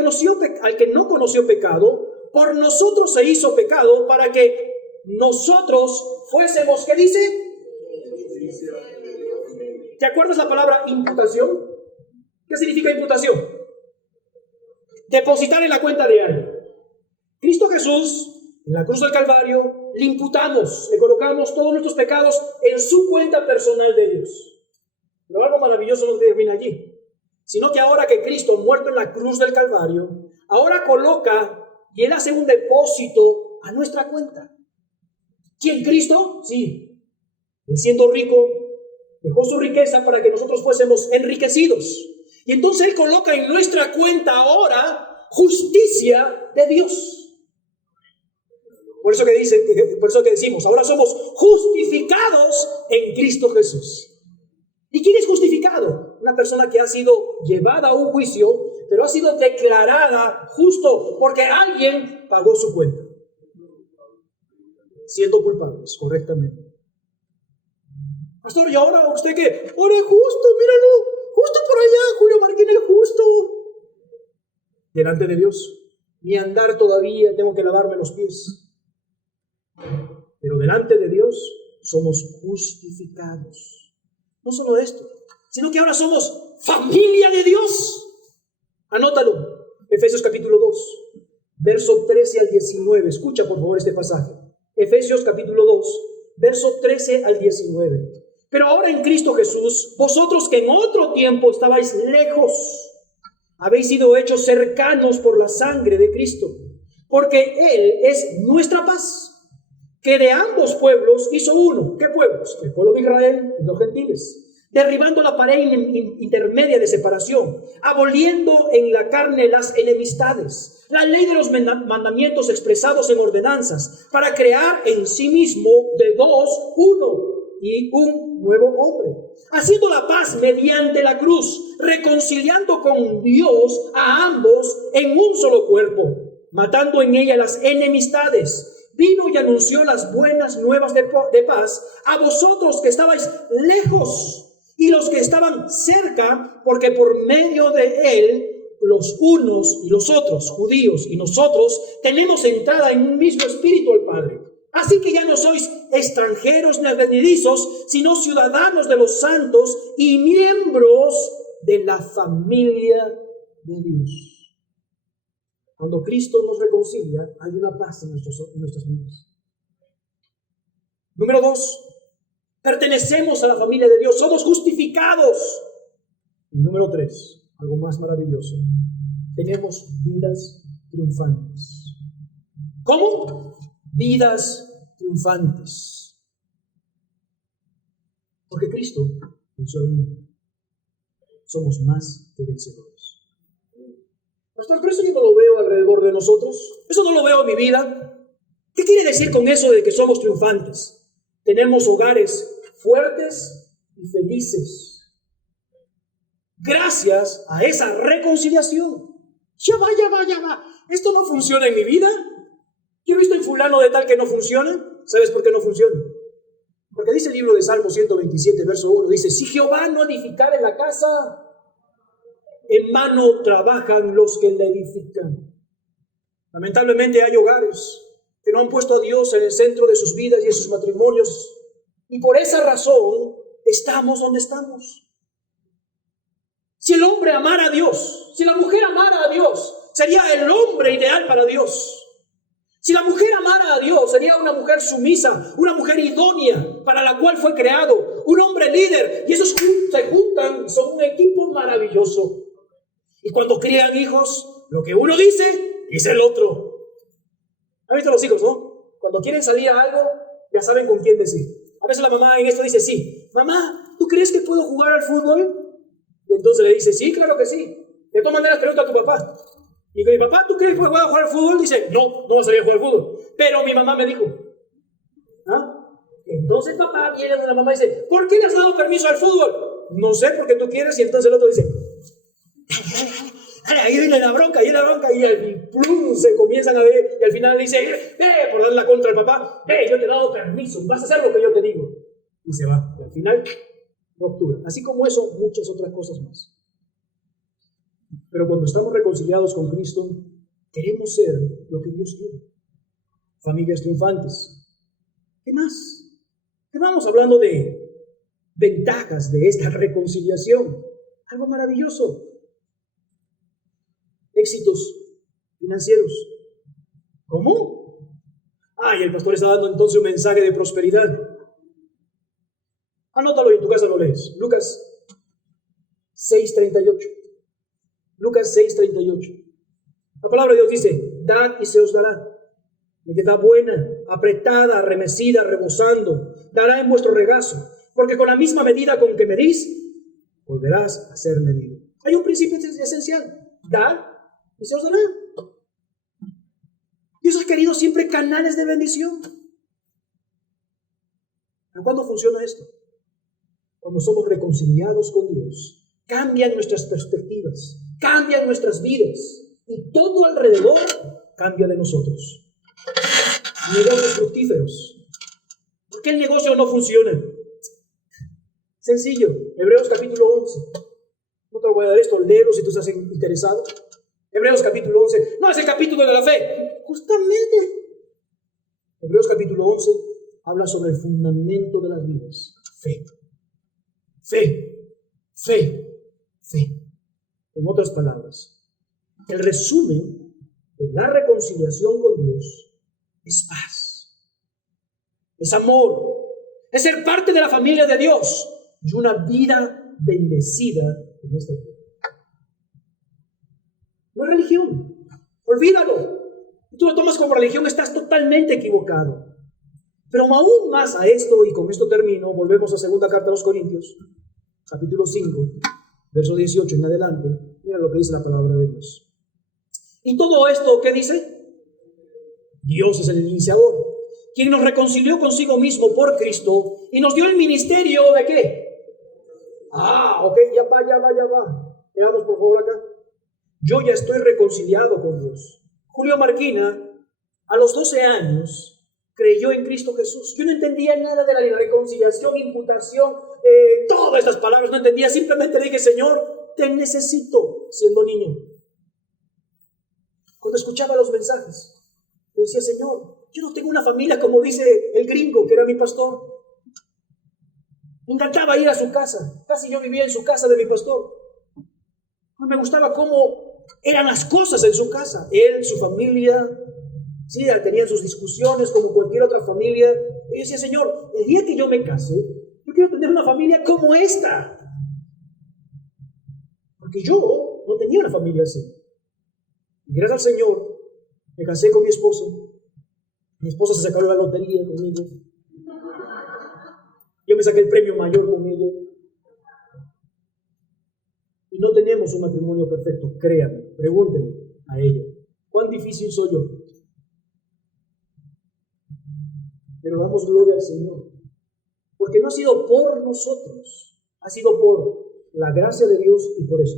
no conoció pecado, por nosotros se hizo pecado para que nosotros fuésemos, ¿qué dice? ¿Te acuerdas la palabra imputación? ¿Qué significa imputación? Depositar en la cuenta de alguien. Cristo Jesús, en la cruz del Calvario, le imputamos, le colocamos todos nuestros pecados en su cuenta personal de Dios. Pero algo maravilloso no termina allí, sino que ahora que Cristo, muerto en la cruz del Calvario, ahora coloca y Él hace un depósito a nuestra cuenta. ¿Quién? ¿Cristo? Sí. Él, siendo rico, dejó su riqueza para que nosotros fuésemos enriquecidos. Y entonces Él coloca en nuestra cuenta ahora justicia de Dios. Por eso que decimos, ahora somos justificados en Cristo Jesús. ¿Y quién es justificado? Una persona que ha sido llevada a un juicio, pero ha sido declarada justo porque alguien pagó su cuenta, siendo culpables correctamente. Pastor, ¿y ahora usted qué? Ahora es justo, míralo, justo por allá, Julio Martín el justo. Delante de Dios, ni andar todavía, tengo que lavarme los pies. Pero delante de Dios somos justificados. No solo esto, sino que ahora somos familia de Dios. Anótalo, Efesios capítulo 2, verso 13 al 19. Escucha por favor este pasaje. Efesios capítulo 2, verso 13 al 19. Pero ahora en Cristo Jesús, vosotros que en otro tiempo estabais lejos, habéis sido hechos cercanos por la sangre de Cristo, porque Él es nuestra paz, que de ambos pueblos hizo uno. ¿Qué pueblos? El pueblo de Israel y los gentiles, derribando la pared intermedia de separación, aboliendo en la carne las enemistades, la ley de los mandamientos expresados en ordenanzas, para crear en sí mismo de dos uno, y un nuevo hombre, haciendo la paz mediante la cruz, reconciliando con Dios a ambos en un solo cuerpo, matando en ella las enemistades. Vino y anunció las buenas nuevas de paz a vosotros que estabais lejos y los que estaban cerca, porque por medio de Él los unos y los otros, judíos y nosotros, tenemos entrada en un mismo espíritu al Padre. Así que ya no sois extranjeros ni advenedizos, sino ciudadanos de los santos y miembros de la familia de Dios. Cuando Cristo nos reconcilia, hay una paz en nuestras vidas. Número 2, pertenecemos a la familia de Dios, somos justificados. Y número 3, algo más maravilloso, tenemos vidas triunfantes. ¿Cómo? Vidas triunfantes. Porque Cristo venció al mundo. Somos más que vencedores. Pastor, pero eso yo no lo veo alrededor de nosotros. Eso no lo veo en mi vida. ¿Qué quiere decir con eso de que somos triunfantes? Tenemos hogares fuertes y felices, gracias a esa reconciliación. Ya va. Esto no funciona en mi vida. Yo he visto en fulano de tal que no funciona. ¿Sabes por qué no funciona? Porque dice el libro de Salmo 127, verso 1, dice, si Jehová no edificare la casa, en vano trabajan los que la edifican. Lamentablemente hay hogares que no han puesto a Dios en el centro de sus vidas y en sus matrimonios, y por esa razón estamos donde estamos. Si el hombre amara a Dios, si la mujer amara a Dios, sería el hombre ideal para Dios. Si la mujer amara a Dios, sería una mujer sumisa, una mujer idónea para la cual fue creado, un hombre líder, y esos se juntan, son un equipo maravilloso. Y cuando crían hijos, lo que uno dice el otro. ¿Han visto los hijos, no? Cuando quieren salir a algo, ya saben con quién decir. A veces la mamá en esto dice, sí, mamá, ¿tú crees que puedo jugar al fútbol? Y entonces le dice, sí, claro que sí. De todas maneras, pregunta a tu papá. Y mi papá, ¿tú crees que puedo jugar al fútbol? Dice, no vas a salir a jugar al fútbol. Pero mi mamá me dijo. ¿Ah? Entonces papá viene de la mamá y dice, ¿por qué le has dado permiso al fútbol? No sé, porque tú quieres. Y entonces el otro dice, ahí viene la bronca, y al plum se comienzan a ver, y al final le dice, por darle la contra al papá, yo te he dado permiso, vas a hacer lo que yo te digo. Y se va, y al final, ruptura. Así como eso, muchas otras cosas más. Pero cuando estamos reconciliados con Cristo, queremos ser lo que Dios quiere. Familias triunfantes. ¿Qué más? ¿Qué vamos hablando de ventajas de esta reconciliación? Algo maravilloso. Éxitos financieros. ¿Cómo? Y el pastor está dando entonces un mensaje de prosperidad. Anótalo y en tu casa lo lees. Lucas 6:38. Lucas 6:38. La palabra de Dios dice, dad y se os dará. Medida buena, apretada, remecida, rebosando, dará en vuestro regazo, porque con la misma medida con que medís, volverás a ser medido. Hay un principio esencial: dad y se os dará. Dios ha querido siempre canales de bendición. ¿Pero cuándo funciona esto? Cuando somos reconciliados con Dios, cambian nuestras perspectivas, cambian nuestras vidas, y todo alrededor cambia de nosotros. Negocios fructíferos. ¿Por qué el negocio no funciona? Sencillo. Hebreos capítulo 11. No te voy a dar esto, léelo si tú estás interesado. Hebreos capítulo 11. No, es el capítulo de la fe. Justamente. Hebreos capítulo 11 habla sobre el fundamento de las vidas. Fe. Fe. Fe. Fe. En otras palabras, el resumen de la reconciliación con Dios es paz, es amor, es ser parte de la familia de Dios y una vida bendecida en esta tierra. No es religión, olvídalo. Si tú lo tomas como religión, estás totalmente equivocado. Pero aún más a esto, y con esto termino, volvemos a segunda carta a los Corintios, capítulo 5, verso 18 en adelante. Mira lo que dice la palabra de Dios. Y todo esto, ¿qué dice? Dios es el iniciador, quien nos reconcilió consigo mismo por Cristo y nos dio el ministerio ¿de qué? Ok, ya va. Veamos por favor acá. Yo ya estoy reconciliado con Dios. Julio Marquina, a los 12 años, creyó en Cristo Jesús. Yo no entendía nada de la reconciliación, imputación, todas estas palabras no entendía. Simplemente le dije: Señor, te necesito, siendo niño. Cuando escuchaba los mensajes, me decía: Señor, yo no tengo una familia como dice el gringo que era mi pastor. Me encantaba ir a su casa. Casi yo vivía en su casa de mi pastor. Me gustaba cómo eran las cosas en su casa. Él, su familia, sí, tenían sus discusiones como cualquier otra familia. Y yo decía: Señor, el día que yo me case, yo quiero tener una familia como esta. Porque yo no tenía una familia así. Y gracias al Señor, me casé con mi esposa. Mi esposa se sacó la lotería conmigo. Yo me saqué el premio mayor con ella. Y no tenemos un matrimonio perfecto, créanme. Pregúntenle a ella: ¿cuán difícil soy yo? Pero damos gloria al Señor. Porque no ha sido por nosotros, ha sido por la gracia de Dios y por eso.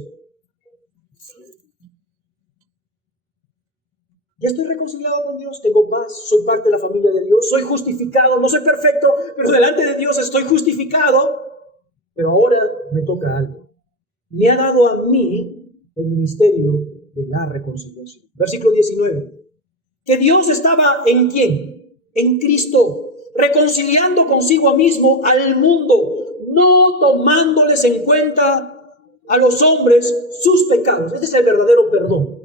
Ya estoy reconciliado con Dios, tengo paz, soy parte de la familia de Dios, soy justificado, no soy perfecto, pero delante de Dios estoy justificado. Pero ahora me toca algo. Me ha dado a mí el ministerio de la reconciliación. Versículo 19. Que Dios estaba ¿en quién? En Cristo, reconciliando consigo mismo al mundo, no tomándoles en cuenta a los hombres sus pecados. Este es el verdadero perdón.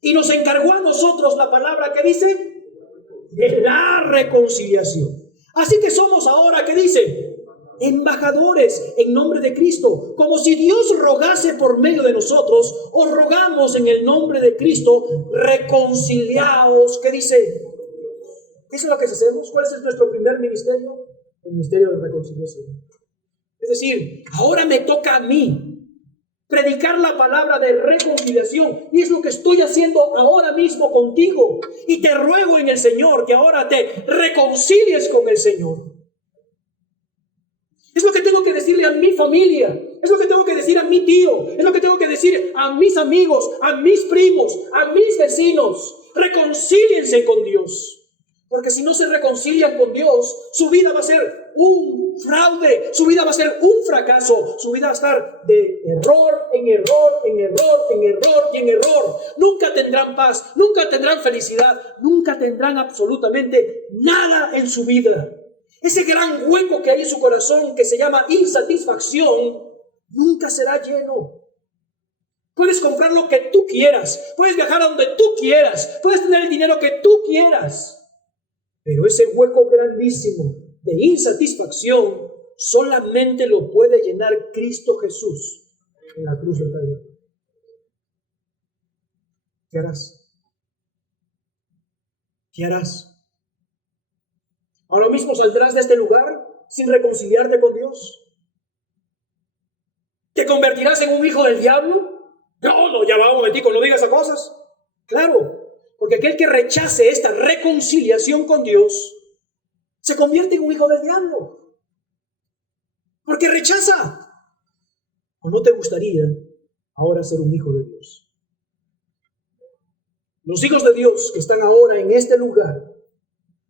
Y nos encargó a nosotros la palabra que dice de la reconciliación. Así que somos ahora, ¿qué dice? Embajadores en nombre de Cristo. Como si Dios rogase por medio de nosotros, os rogamos en el nombre de Cristo, reconciliaos. ¿Qué dice? ¿Eso es lo que hacemos? ¿Cuál es nuestro primer ministerio? El ministerio de reconciliación. Es decir, ahora me toca a mí predicar la palabra de reconciliación, y es lo que estoy haciendo ahora mismo contigo. Y te ruego en el Señor que ahora te reconcilies con el Señor. Es lo que tengo que decirle a mi familia, es lo que tengo que decir a mi tío, es lo que tengo que decir a mis amigos, a mis primos, a mis vecinos. Reconcíliense con Dios. Porque si no se reconcilian con Dios, su vida va a ser un fraude, su vida va a ser un fracaso, su vida va a estar de error en error, en error, en error y en error. Nunca tendrán paz, nunca tendrán felicidad, nunca tendrán absolutamente nada en su vida. Ese gran hueco que hay en su corazón que se llama insatisfacción, nunca será lleno. Puedes comprar lo que tú quieras, puedes viajar a donde tú quieras, puedes tener el dinero que tú quieras. Pero ese hueco grandísimo de insatisfacción solamente lo puede llenar Cristo Jesús en la cruz del Calvario. ¿Qué harás? ¿qué harás? ¿Ahora mismo saldrás de este lugar sin reconciliarte con Dios? ¿Te convertirás en un hijo del diablo? No, ya va un momentico, no digas esas cosas. Claro, porque aquel que rechace esta reconciliación con Dios se convierte en un hijo del diablo. Porque rechaza. ¿O no te gustaría ahora ser un hijo de Dios? Los hijos de Dios que están ahora en este lugar,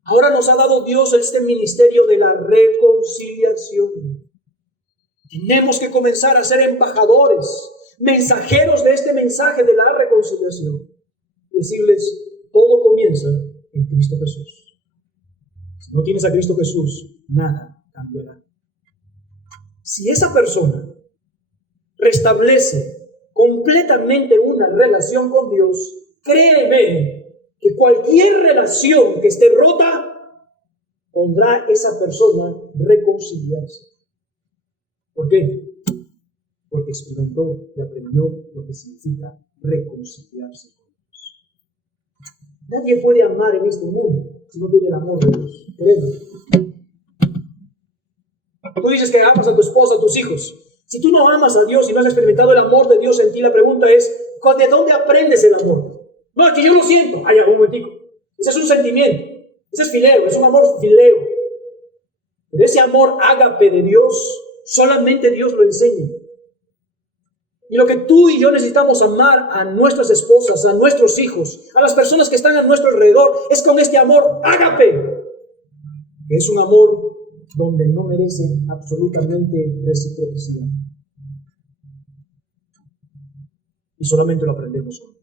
ahora nos ha dado Dios este ministerio de la reconciliación. Tenemos que comenzar a ser embajadores, mensajeros de este mensaje de la reconciliación. Decirles, todo comienza en Cristo Jesús. Si no tienes a Cristo Jesús, nada cambiará. Si esa persona restablece completamente una relación con Dios, créeme que cualquier relación que esté rota, pondrá a esa persona reconciliarse. ¿Por qué? Porque experimentó y aprendió lo que significa reconciliarse con Dios. Nadie puede amar en este mundo si no tiene el amor de Dios. Créeme. Tú dices que amas a tu esposa, a tus hijos. Si tú no amas a Dios y no has experimentado el amor de Dios en ti, la pregunta es, ¿de dónde aprendes el amor? No, es que yo lo siento. Ay, un momentico. Ese es un sentimiento. Ese es fileo, es un amor fileo. Pero ese amor ágape de Dios, solamente Dios lo enseña. Y lo que tú y yo necesitamos amar a nuestras esposas, a nuestros hijos, a las personas que están a nuestro alrededor, es con este amor ágape, que es un amor donde no merece absolutamente reciprocidad. Y solamente lo aprendemos con Dios.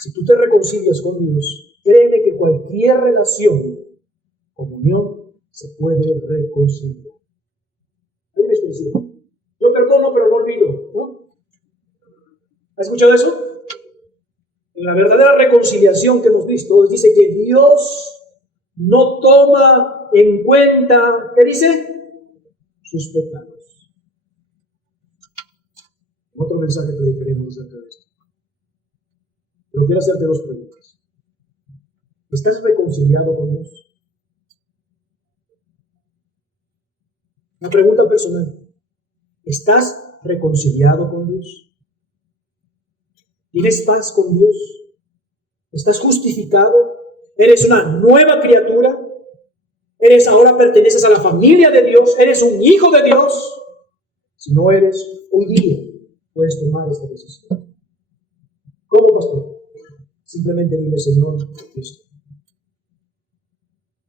Si tú te reconcilias con Dios, créeme que cualquier relación, comunión, se puede reconciliar. Hay una expresión. Yo perdono, pero no olvido, ¿no? ¿Has escuchado eso? En la verdadera reconciliación que hemos visto, dice que Dios no toma en cuenta, ¿qué dice? Sus pecados. Otro mensaje predicaremos acerca de esto. Pero quiero hacerte dos preguntas. ¿Estás reconciliado con Dios? Una pregunta personal. ¿Estás reconciliado con Dios? ¿Tienes paz con Dios? ¿Estás justificado? ¿Eres una nueva criatura? Ahora perteneces a la familia de Dios? ¿Eres un hijo de Dios? Si no eres, hoy día puedes tomar esta decisión. ¿Cómo, pastor? Simplemente dile, Señor, Cristo,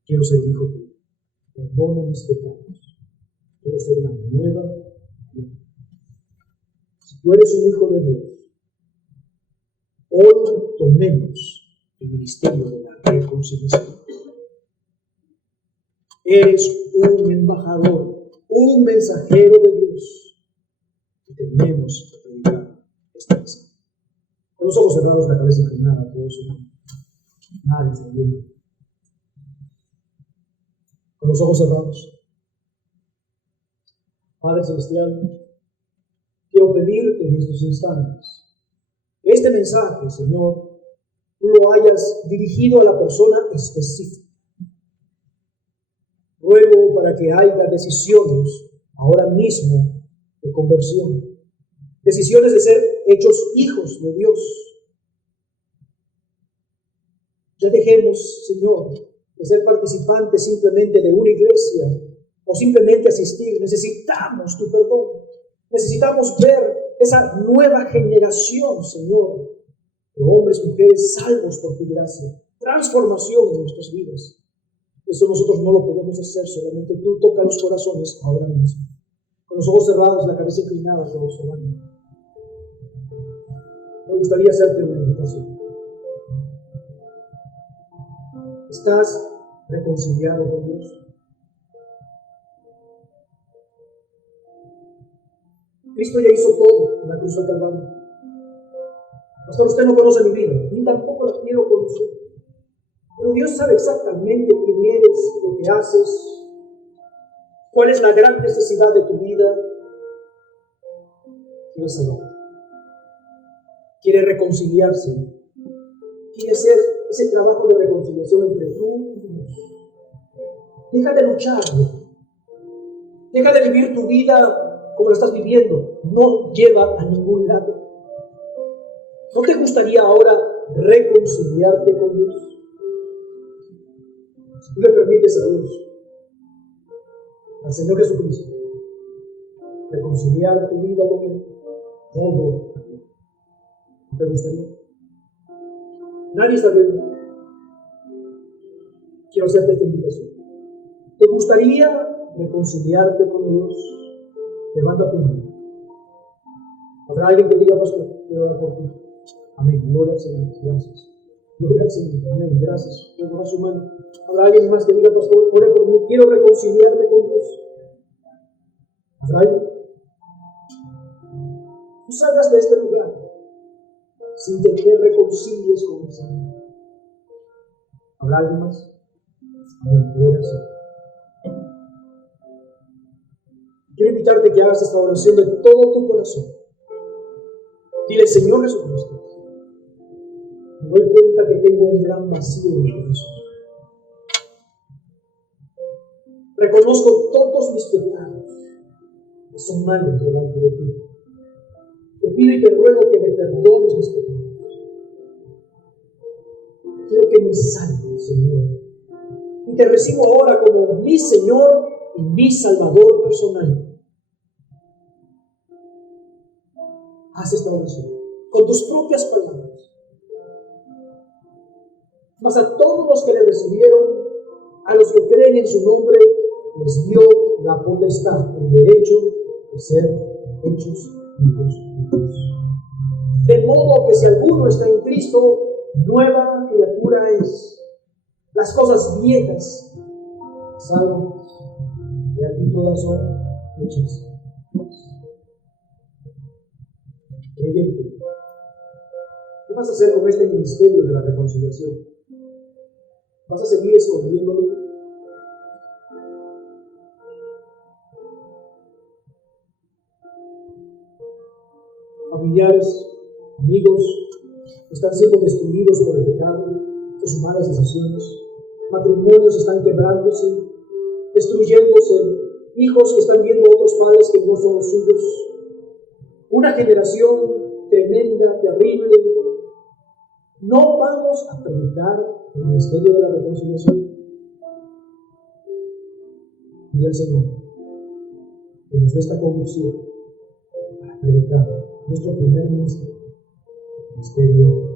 quiero ser un hijo tuyo. Perdona mis pecados. Quiero ser una nueva criatura. Si tú eres un hijo de Dios, hoy tomemos el ministerio de la reconciliación. Eres un embajador, un mensajero de Dios, que tenemos que predicar esta mensaje. Con los ojos cerrados, la cabeza inclinada, todos nadie está viendo. Con los ojos cerrados. Padre Celestial, quiero pedirte en estos instantes, este mensaje, Señor, tú lo hayas dirigido a la persona específica. Ruego para que haya decisiones ahora mismo de conversión, decisiones de ser hechos hijos de Dios. Ya dejemos, Señor, de ser participantes simplemente de una iglesia o simplemente asistir. Necesitamos tu perdón. Necesitamos ver esa nueva generación, Señor, de hombres y mujeres salvos por tu gracia. Transformación en nuestras vidas. Eso nosotros no lo podemos hacer, solamente tú toca los corazones ahora mismo. Con los ojos cerrados, la cabeza inclinada, todos solamente. Me gustaría hacerte una invitación. ¿Estás reconciliado con Dios? Cristo ya hizo todo en la cruz del Calvario. Pastor, usted no conoce mi vida, ni tampoco la quiero conocer. Pero Dios sabe exactamente quién eres, lo que haces, cuál es la gran necesidad de tu vida. Quiere salvar, quiere reconciliarse, quiere ser ese trabajo de reconciliación entre tú y Dios. Deja de luchar. Deja de vivir tu vida como la estás viviendo. No lleva a ningún lado. ¿No te gustaría ahora reconciliarte con Dios? Si tú le permites a Dios, al Señor Jesucristo, reconciliar tu vida con Él, todo, ¿no te gustaría? Nadie está viendo. Quiero hacerte esta invitación. ¿Te gustaría reconciliarte con Dios? Levanta tu mano. ¿Habrá alguien que diga, pastor, quiero orar por ti? Amén. Gloria al Señor. Gracias. Gloria al Señor. Amén. Gracias. Ponga su mano. ¿Habrá alguien más que diga, pastor, ore por mí? Quiero reconciliarme con Dios. ¿Habrá alguien? Tú salgas de este lugar sin que te reconcilies con el Señor. ¿Habrá alguien más? Amén. Gloria al Señor. Quiero invitarte a que hagas esta oración de todo tu corazón. Dile, Señor Jesucristo, me doy cuenta que tengo un gran vacío en mi corazón. Reconozco todos mis pecados que son malos delante de ti. Te pido y te ruego que me perdones mis pecados. Quiero que me salves, Señor. Y te recibo ahora como mi Señor y mi Salvador personal. Haz esta oración con tus propias palabras. Mas a todos los que le recibieron, a los que creen en su nombre, les dio la potestad, el derecho de ser hechos hijos de Dios. De modo que si alguno está en Cristo, nueva criatura es. Las cosas viejas pasaron, y aquí todas son hechas. Creyente, ¿qué vas a hacer con este ministerio de la reconciliación? ¿Vas a seguir escondiéndolo? Familiares, amigos, están siendo destruidos por el pecado, por sus malas decisiones. Matrimonios están quebrándose, destruyéndose. Hijos que están viendo a otros padres que no son los suyos. Una generación tremenda, terrible. ¿No vamos a predicar el ministerio de la reconciliación? Y el Señor que nos dé esta convicción para predicar nuestro primer ministerio, el ministerio